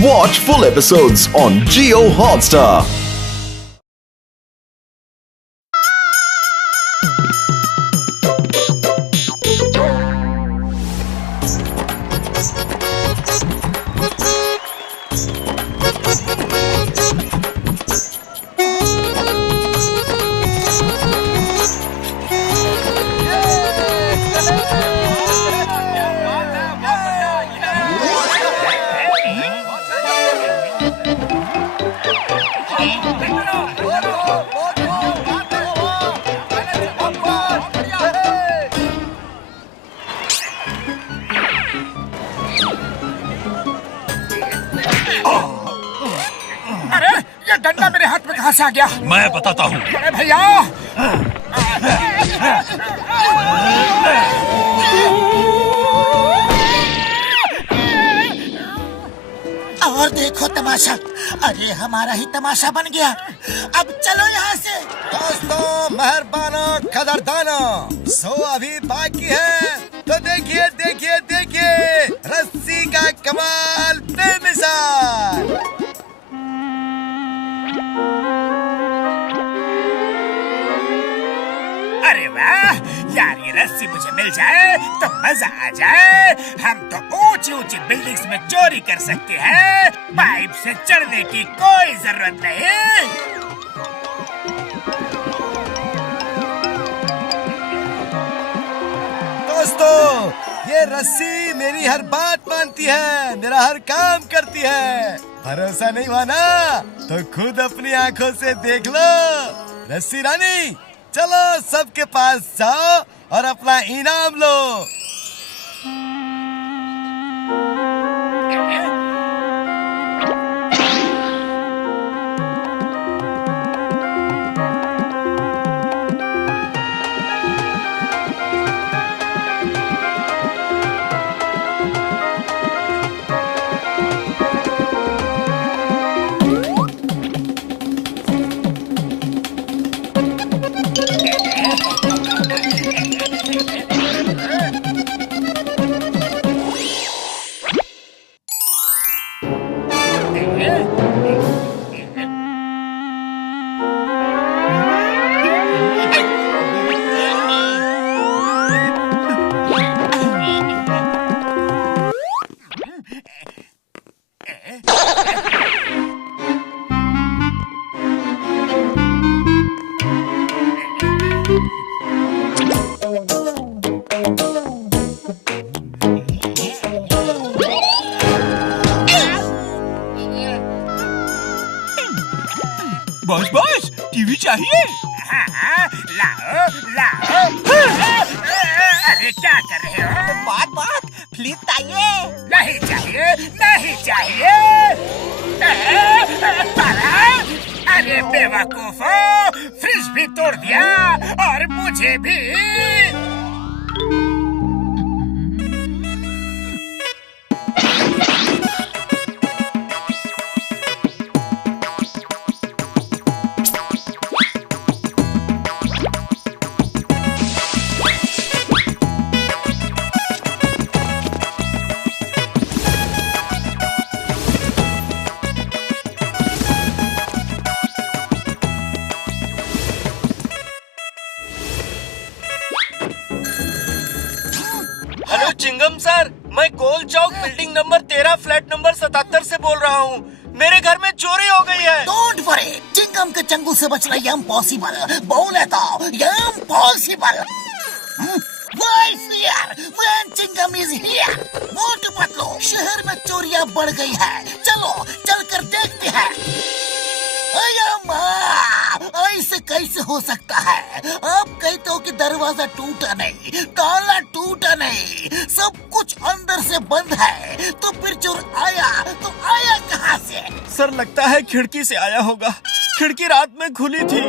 Watch full episodes on Jio Hotstar. अरे ये डंडा मेरे हाथ में कहाँ से आ गया? मैं बताता हूँ। अरे भैया, और देखो तमाशा, अरे हमारा ही तमाशा बन गया। अब चलो यहाँ से। दोस्तों, मेहरबानो, कदरदानो, सो अभी बाकी है, तो देखिए देखिए देखिए रस्सी का कमाल बेमिसाल। अरे वाह यार, ये रस्सी मुझे मिल जाए तो मजा आ जाए। हम तो ऊंची ऊंची बिल्डिंग्स में चोरी कर सकते हैं, पाइप से चढ़ने की कोई जरूरत नहीं। दोस्तों, ये रस्सी मेरी हर बात मानती है, मेरा हर काम करती है। भरोसा नहीं हुआ ना, तो खुद अपनी आंखों से देख लो। रस्सी रानी, चलो सबके पास जाओ और अपना इनाम लो। बॉस बॉस, टीवी चाहिए? हाँ, लाओ लाओ। अरे क्या कर रहे हो? बात फ्लिप चाहिए। नहीं चाहिए, नहीं चाहिए। अरे बेवकूफो, फ्रिज भी तोड़ दिया और मुझे भी। हेलो चिंगम सर, मैं गोल चौक बिल्डिंग नंबर 13 फ्लैट नंबर 77 से बोल रहा हूँ। मेरे घर में चोरी हो गई है। डोंट वरी, चिंगम के चंगू से बचना ये इम्पॉसिबल। बोले तो ये impossible. When Chingam is here, Motu Patlu, शहर में चोरियां बढ़ गई है। चलो चलकर देखते हैं। ऐसे कैसे हो सकता है? आप कहते हो कि दरवाजा टूटा नहीं, ताला टूटा नहीं, सब कुछ अंदर से बंद है, तो फिर चोर आया तो आया कहाँ से? सर, लगता है खिड़की से आया होगा। खिड़की रात में खुली थी।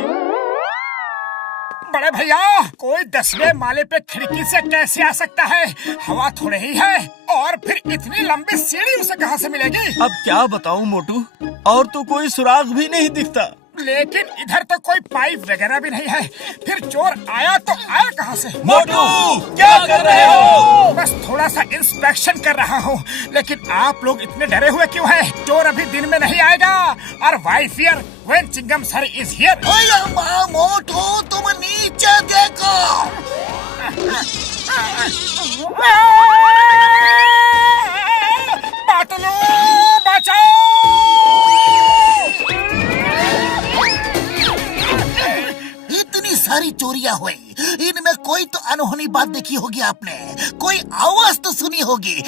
बड़े भैया, कोई 10वें माले पे खिड़की से कैसे आ सकता है? हवा थोड़ी ही है, और फिर इतनी लंबी सीढ़ी उसे कहाँ से मिलेगी? अब क्या बताऊं मोटू, और तो कोई सुराग भी नहीं दिखता। लेकिन इधर तो कोई पाइप वगैरह भी नहीं है। फिर चोर आया तो आया कहाँ से? मोटू क्या कर रहे हो? बस थोड़ा सा इंस्पेक्शन कर रहा हूँ। लेकिन आप लोग इतने डरे हुए क्यों हैं? चोर अभी दिन में नहीं आएगा। और why fear when Chingam sir is here. ओए माँ मोटू, तुम नीचे देखो। पाटलो बचाओ! इतनी सारी चोरियां हुई, इनमें कोई तो अनहोनी बात देखी होगी आपने। कोई आवाज तो सुनी होगी।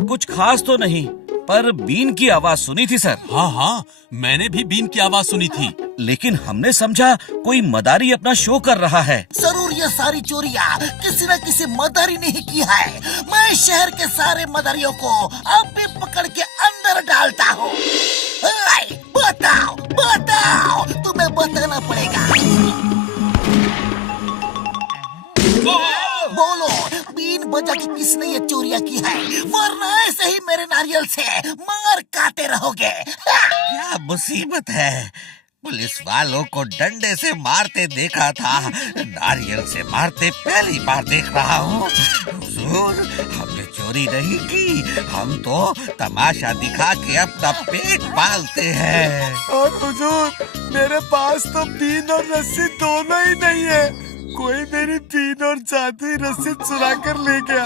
कुछ खास तो नहीं, पर बीन की आवाज सुनी थी सर। हाँ हाँ, मैंने भी बीन की आवाज सुनी थी। लेकिन हमने समझा कोई मदारी अपना शो कर रहा है। जरूर ये सारी चोरियां किसी न किसी मदारी ने ही की है। मैं शहर के सारे मदारियों को अब भी पकड़ के अंदर डालता हूँ। बताओ बताओ, तुम्हें बताना पड़ेगा। बोलो, बीन बजा के किसने ये चोरियां की है? वरना ऐसे ही मेरे नारियल से मार काटे रहोगे। क्या मुसीबत है, पुलिस वालों को डंडे से मारते देखा था, नारियल से मारते पहली बार देख रहा हूँ। हुजूर, हमने चोरी नहीं की, हम तो तमाशा दिखा के अपना पेट पालते हैं। और हुजूर, मेरे पास तो बीन और रस्सी दोनों ही नहीं है। कोई मेरी बीन और जादुई रस्सी चुरा कर ले गया।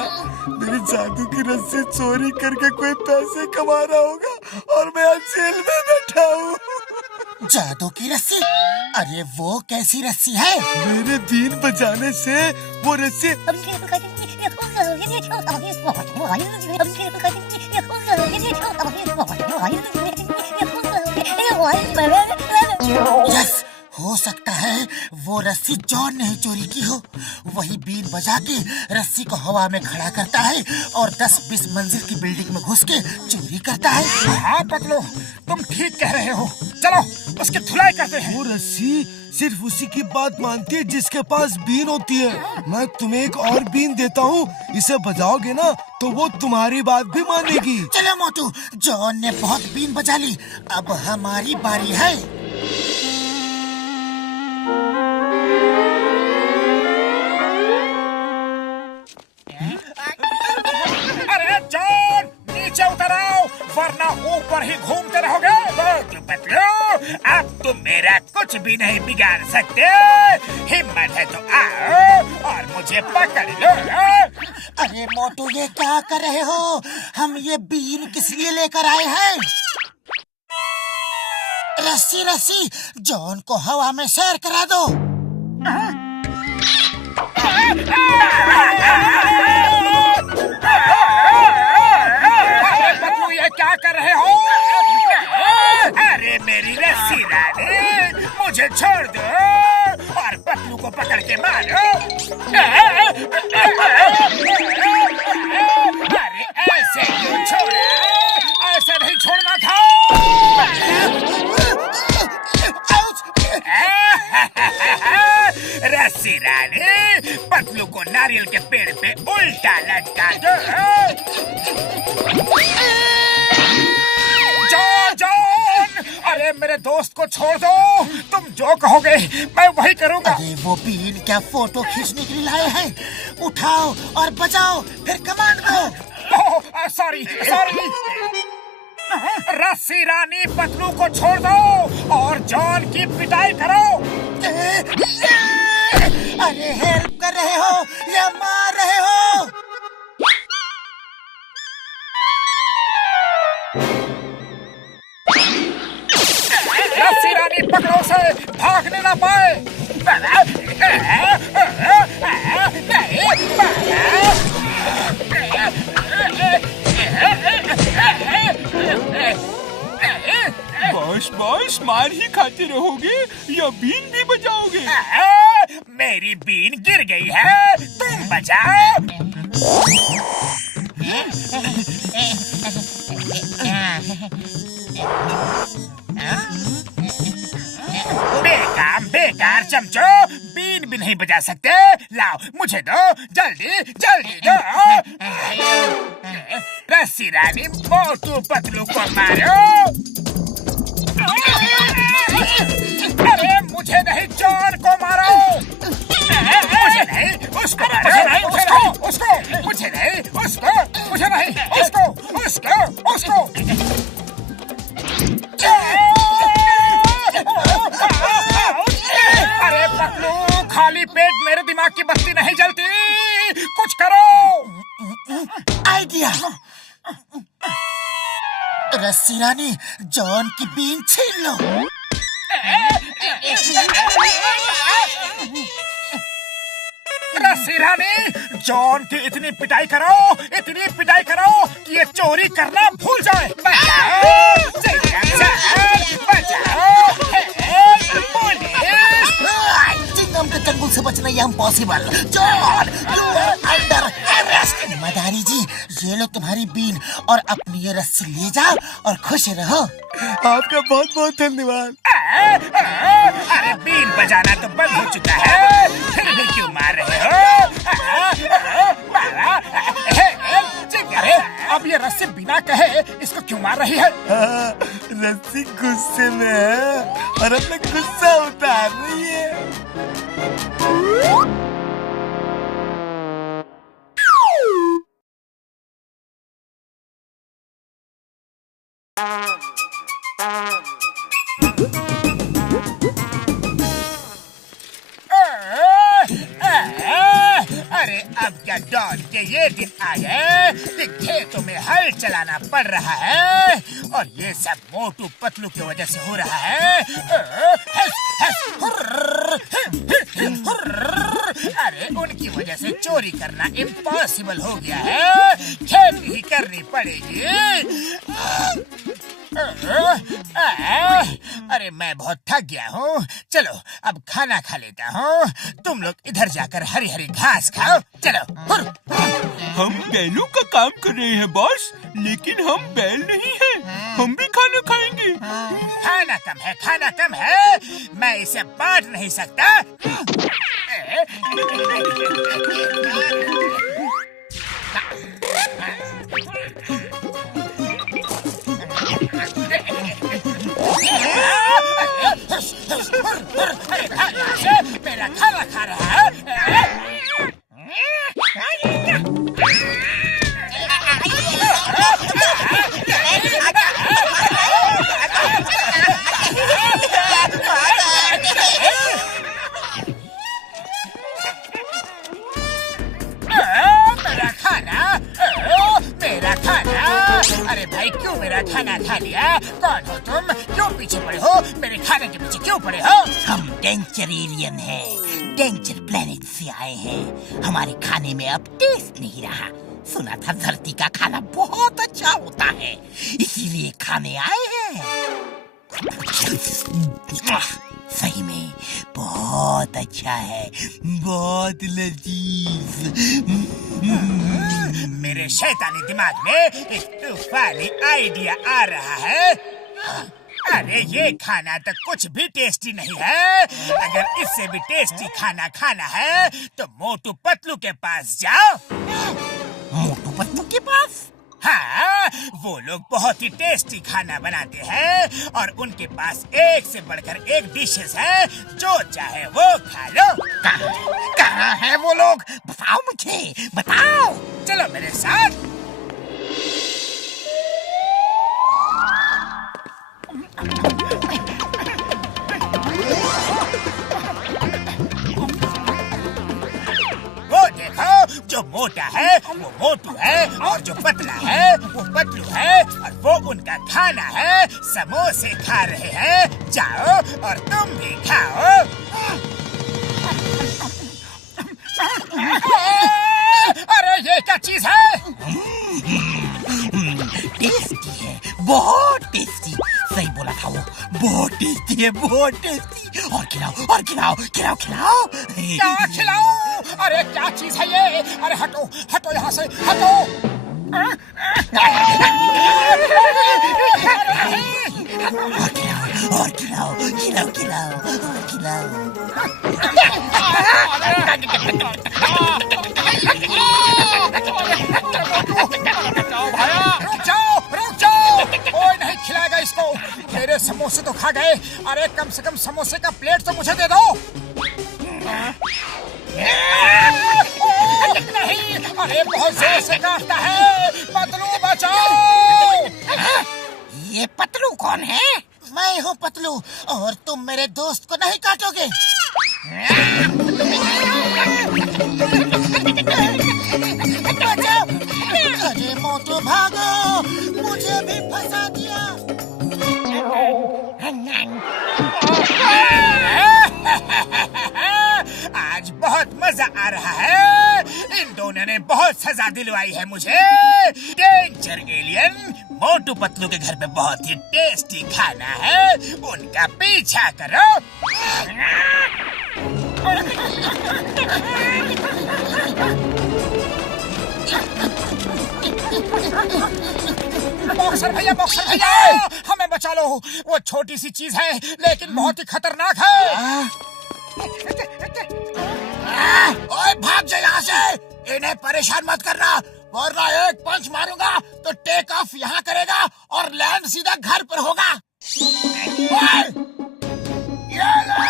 मेरी जादू की रस्सी चोरी करके कोई पैसे कमा रहा होगा और मैं आज जेल में बैठा हूँ। जादू की रस्सी? अरे वो कैसी रस्सी है? मेरे बीन बजाने से वो रस्सी यस, हो सकता है वो रस्सी जॉन ने ही चोरी की हो। वही बीन बजा के रस्सी को हवा में खड़ा करता है और 10-20 मंजिल की बिल्डिंग में घुस के चोरी करता है। हाँ पतलू, तुम ठीक कह रहे हो। चलो उसकी धुलाई करते हैं। वो रस्सी सिर्फ उसी की बात मानती है जिसके पास बीन होती है। मैं तुम्हें एक और बीन देता हूँ, इसे बजाओगे ना तो वो तुम्हारी बात भी मानेगी। चलो मोटू, जॉन ने बहुत बीन बजा ली, अब हमारी बारी है। अरे जॉन, नीचे उतर आओ, वरना ऊपर ही घूमते रहोगे। पतलू, अब तुम मेरा कुछ भी नहीं बिगाड़ सकते। हिम्मत है तो आओ और मुझे पकड़ लो। अरे मोटू, ये क्या कर रहे हो? हम ये बीन किस लिए लेकर आए हैं? रस्सी रस्सी, जॉन को हवा में सैर करा दो। पतलू, ये क्या कर रहे हो? अरे मेरी रस्सी रानी, मुझे छोड़ दो और पतलू को पकड़ के मारो। अरे ऐसे क्यों छोड़ा? ऐसे नहीं छोड़ना था। रस्सी रानी, पतलू को नारियल के पेड़ पे उल्टा लटका दो। जॉन, अरे मेरे दोस्त को छोड़ दो। तुम जो कहोगे मैं वही करूँगा। अरे वो बीन क्या फोटो खींचने के लिए लाए हैं? उठाओ और बजाओ, फिर कमांड दो। सॉरी। रस्सी रानी, पतलू को छोड़ दो और जॉन की पिटाई करो। अरे हेल्प कर रहे हो या मार रहे हो? रस्सी रानी, पकड़ो से, भागने ना पाए। बॉस मार ही खाते रहोगे या बीन भी बजाओगे? मेरी बीन गिर गई है, तुम बजाओ। बेकार चमचो, बीन भी नहीं बजा सकते। लाओ मुझे दो, जल्दी दो। रस्सी रानी, मोटू पतलू को मारो। मुझे नहीं, जॉन को मारो। मुझे नहीं, उसको मारो। मुझे नहीं, उसको। मुझे नहीं, उसको। मुझे नहीं, उसको। अरे पतलू, खाली पेट मेरे दिमाग की बत्ती नहीं जलती, कुछ करो। आइडिया। रस्सी रानी, जॉन की बीन छीन लो। रस्सी रानी, जॉन की इतनी पिटाई करो कि ये चोरी करना भूल जाए। बचाओ, चिंगम के चंगुल से बचना ये impossible. John, you are under arrest. मदारी जी, ये लो तुम्हारी बीन और अपनी ये रस्सी ले जाओ और खुश रहो। आपका बहुत बहुत धन्यवाद। अरे बीन बजाना तो बंद हो चुका है, फिर भी क्यों मार रहे हो? अरे अब ये रस्सी बिना कहे इसको क्यों मार रही है? रस्सी गुस्से में है और अपना गुस्सा उतार रही है। अरे अब क्या डॉन के ये दिन आए कि खेतों में हल चलाना पड़ रहा है और ये सब मोटू पतलू की वजह से हो रहा है। अरे उनकी वजह से चोरी करना इम्पॉसिबल हो गया है, खेती ही करनी पड़ेगी। अरे मैं बहुत थक गया हूँ, चलो अब खाना खा लेता हूँ। तुम लोग इधर जाकर हरी हरी घास खाओ, चलो। हम बैलों का काम कर रहे हैं बॉस, लेकिन हम बैल नहीं हैं। हम भी खाना खाएंगे। खाना कम है, मैं इसे बांट नहीं सकता। मेरा खाना खा रहा है। मेरा खाना। अरे भाई, क्यों मेरा खाना खा लिया? कौन हो तुम? क्यों पीछे पड़े हो? मेरे खाने के पीछे क्यों पड़े हो? हम डेंजर एलियन हैं, डेंजर प्लेनेट से आए हैं। हमारे खाने में अब टेस्ट नहीं रहा। सुना था धरती का खाना बहुत अच्छा होता है, इसीलिए खाने आए हैं। सही में बहुत अच्छा है, बहुत लजीज। मेरे शैतानी दिमाग में एक तूफानी आइडिया आ रहा है। अरे ये खाना तो कुछ भी टेस्टी नहीं है। अगर इससे भी टेस्टी खाना खाना है तो मोटू पतलू के पास जाओ। मोटू पतलू के पास? हाँ, वो लोग बहुत ही टेस्टी खाना बनाते हैं और उनके पास एक से बढ़कर एक डिशेस है, जो चाहे वो खा लो। कहाँ है वो लोग? बताओ मुझे, बताओ। चलो मेरे साथ। वो देखो, जो मोटा है वो मोटू है और जो पतला है वो पतलू है और वो उनका खाना है। समोसे खा रहे हैं, जाओ और तुम भी खाओ। अरे ये क्या चीज है? टेस्टी है, बहुत टेस्टी। सही बोला था वो, बहुत टेस्टी है, बहुत टेस्टी। और खिलाओ और खिलाओ, खिलाओ खिलाओ। क्या खिलाओ? अरे क्या चीज है ये? अरे हटो हटो यहाँ से, हटो। और खिलाओ, खिलाओ खिलाओ, और खिलाओ। रुक जाओ, रुक जाओ। कोई नहीं खिलाएगा इसको। लो, मेरे समोसे तो खा गए। अरे कम से कम समोसे का प्लेट तो मुझे दे दो। नहीं, अरे बहुत जोर से काटता है। पतलू बचाओ। ये पतलू कौन है? मैं हूँ पतलू, और तुम मेरे दोस्त को नहीं काटोगे। अरे मोटू भागो, मुझे भी फंसा दिया। आज बहुत मजा आ रहा है। इन दोनों ने बहुत सजा दिलवाई है मुझे। डेंजर एलियन, मोटू पतलू के घर पे बहुत ही टेस्टी खाना है, उनका पीछा करो। बॉक्सर भैया, बॉक्सर भैया, हमें बचा लो। वो छोटी सी चीज है लेकिन बहुत ही खतरनाक है। ओए भाग जा यहाँ से, इन्हें परेशान मत करना, वरना एक पंच मारूंगा तो टेक ऑफ यहाँ करेगा और लैंड सीधा घर पर होगा। ये ले!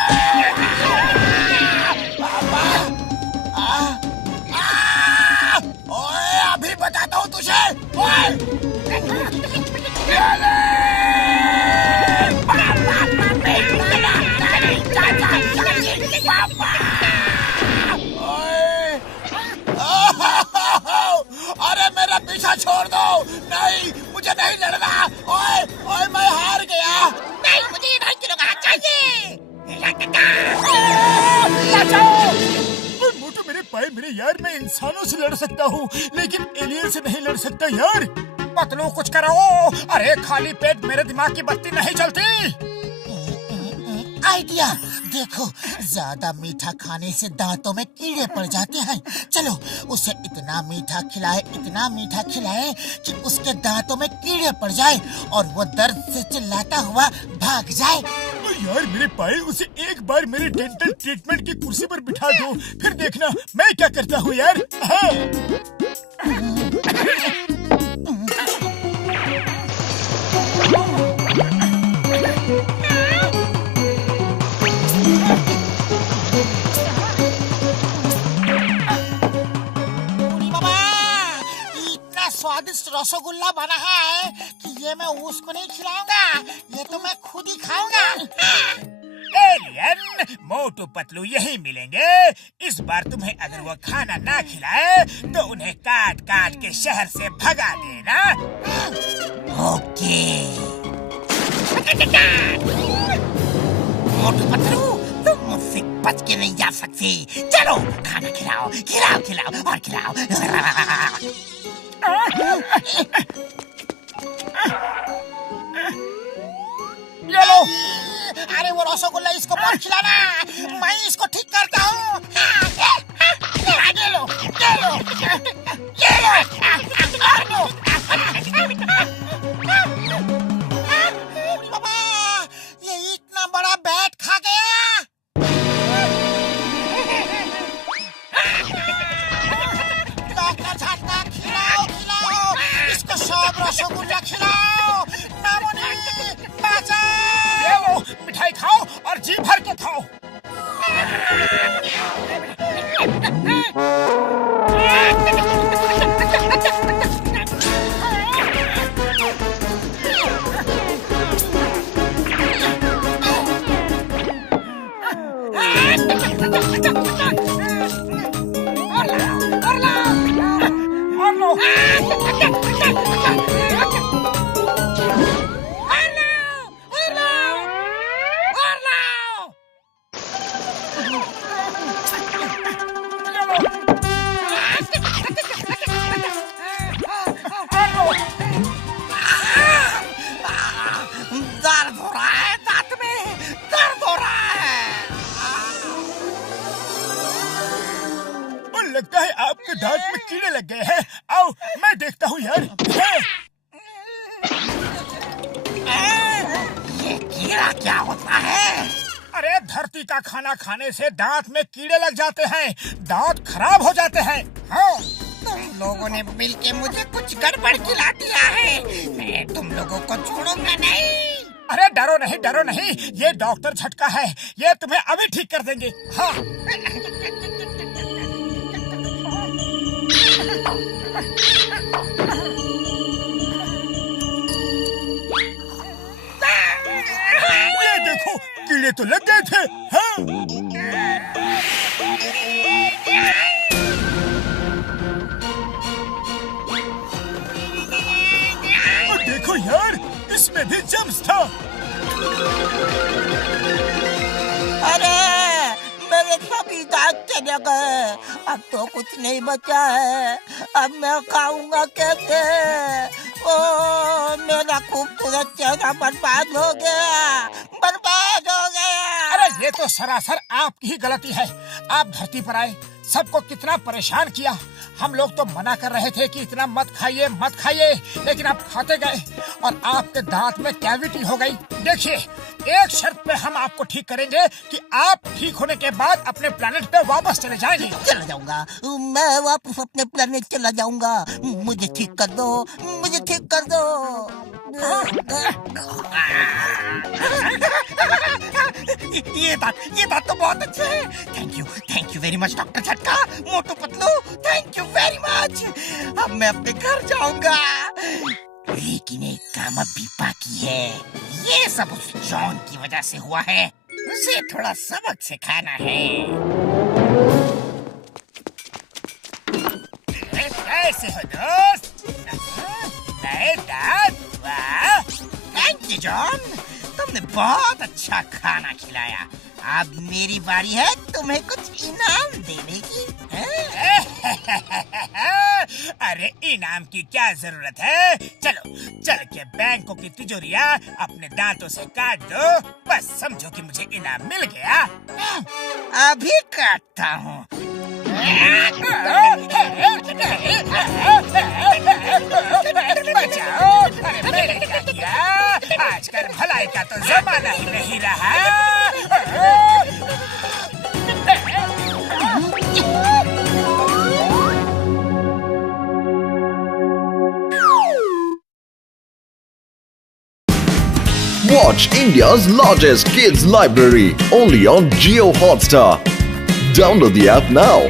पापा! ओए अभी बताता हूँ तुझे। ओए! ये ले! पापा! अरे मेरा पीछा छोड़ दो। नहीं, मुझे नहीं लड़ना। ओए ओए, मैं हार गया। नहीं, मुझे 2.5 किलो का चाहिए। मोटू मेरे पाए मेरे यार, मैं इंसानों से लड़ सकता हूँ लेकिन एलियन से नहीं लड़ सकता यार। पतलू कुछ करो। अरे खाली पेट मेरे दिमाग की बत्ती नहीं जलती। आइडिया देखो, ज्यादा मीठा खाने से दांतों में कीड़े पड़ जाते हैं। चलो उसे इतना मीठा खिलाए, इतना मीठा खिलाए कि उसके दांतों में कीड़े पड़ जाए और वो दर्द से चिल्लाता हुआ भाग जाए। यार मेरे पाए, उसे एक बार मेरे डेंटल ट्रीटमेंट की कुर्सी पर बिठा दो, फिर देखना मैं क्या करता हूँ यार। इतना स्वादिष्ट रसगुल्ला बना है कि ये मैं उसको नहीं खिलाऊंगा, ये तो मैं खुद ही खाऊंगा। एलियन, मोटू पतलू यही मिलेंगे। इस बार तुम्हें अगर वो खाना ना खिलाए तो उन्हें काट काट के शहर से भगा देना। ओके। मोटू पतलू, तुम मुझसे बच के नहीं जा सकते। चलो खाना खिलाओ, खिलाओ खिलाओ और खिलाओ। ये लो। अरे वो रसगुल्ला इसको मत खिलाना, मैं इसको ठीक करता हूँ। ये लो, ये लो, ये लो। बाबा, ये इतना बड़ा बैट खा गया। डॉक्टर झाटका, खिलाओ खिलाओ, इसको सब रसगुल्ला खिलाओ। मामूनी बचाओ। ये लो, मिठाई खाओ और जी भर के खाओ। दर्द हो रहा है, दांत में दर्द हो रहा है। और लगता है आपके दांत में कीड़े लग गए हैं। आओ मैं देखता हूँ यार। ये कीड़ा क्या होता है? अरे धरती का खाना खाने से दांत में कीड़े लग जाते हैं, दांत खराब हो जाते हैं। हाँ, तुम लोगों ने मिलके मुझे कुछ गड़बड़ खिला दिया है। मैं तुम लोगों को छोड़ूंगा नहीं। डरो नहीं, ये डॉक्टर झटका है, ये तुम्हें अभी ठीक कर देंगे। हाँ। ये देखो, कीड़े तो लग गए थे। हाँ? देखो यार, इसमें भी जम्स था। अरे मेरे सभी दांत चले गए, अब तो कुछ नहीं बचा है। अब मैं खाऊंगा कैसे? ओ मेरा खूबसूरत चेहरा बर्बाद हो गया, बर्बाद हो गया। अरे ये तो सरासर आपकी ही गलती है। आप धरती पर आए, सबको कितना परेशान किया। हम लोग तो मना कर रहे थे कि इतना मत खाइए मत खाइए, लेकिन आप खाते गए और आपके दांत में कैविटी हो गई। देखिए, एक शर्त पे हम आपको ठीक करेंगे कि आप ठीक होने के बाद अपने प्लेनेट पे वापस चले जाएंगे। चला जाऊंगा, मैं वापस अपने प्लेनेट चला जाऊंगा। मुझे ठीक कर दो, मुझे ठीक कर दो। ये बात तो बहुत अच्छे है। Thank you very much doctor Jhatka, Motu Patlu, thank you very much. अब मैं अपने घर जाऊंगा, लेकिन एक काम अभी बाकी है। ये सब उस जॉन की वजह से हुआ है, उसे थोड़ा सबक सिखाना है। कैसे हो दोस्त? नए दांत? वाह, थैंक यू जॉन, तुमने बहुत अच्छा खाना खिलाया। अब मेरी बारी है तुम्हें कुछ इनाम देने की। अरे इनाम की क्या जरूरत है? चलो चल के बैंकों की तिजोरियां अपने दांतों से काट दो, बस समझो कि मुझे इनाम मिल गया। अभी काटता हूँ। बचाओ, अरे मैंने क्या किया? आजकल भलाई का तो जमाना ही नहीं रहा। Watch India's largest kids library only on Jio Hotstar. Download the app now.